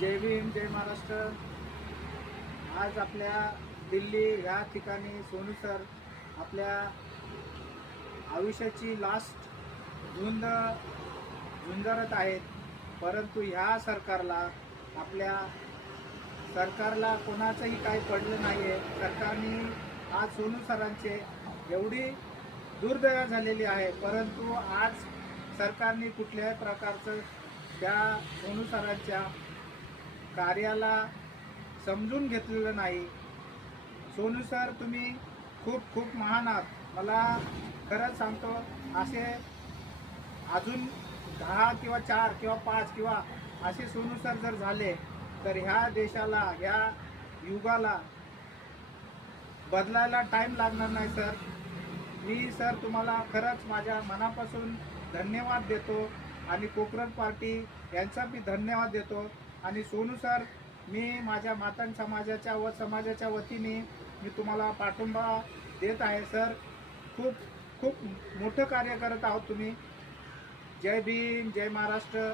जय भीम जय महाराष्ट्र। आज आपल्या दिल्ली ह्या ठिकाणी सोनू सर आपल्या आयुष्याची लास्ट झुंज झुंजरत आहेत, परंतु ह्या सरकारला कोणाचंही काही पडलं नाही आहे। सरकारने आज सोनू सरांचे एवढी दुर्दशा झालेली आहे, परंतु आज सरकारने कुठल्याही प्रकारचं त्या सोनू सरांच्या कार्याला समजून घेतलेलं नाही। सोनू सर, तुम्ही खूप खूप महान आहात। मला खरंच सांगतो, असे अजून 10 किंवा 4 किंवा 5 किंवा असे सोनू सर जर झाले तर ह्या देशाला, ह्या युगाला बदलायला टाईम लागणार नाही सर। मी सर तुम्हाला खरंच माझ्या मनापासून धन्यवाद देतो आणि कोकरट पार्टी यांचा मी धन्यवाद देतो। आणि सोनू सर, मी माझ्या मातंग समाजाच्या व समाजाच्या वतीने मी तुम्हाला पाठिंबा देत आहे सर। खूप खूप मोठं कार्य करत आहोत तुम्ही। जय भीम जय महाराष्ट्र।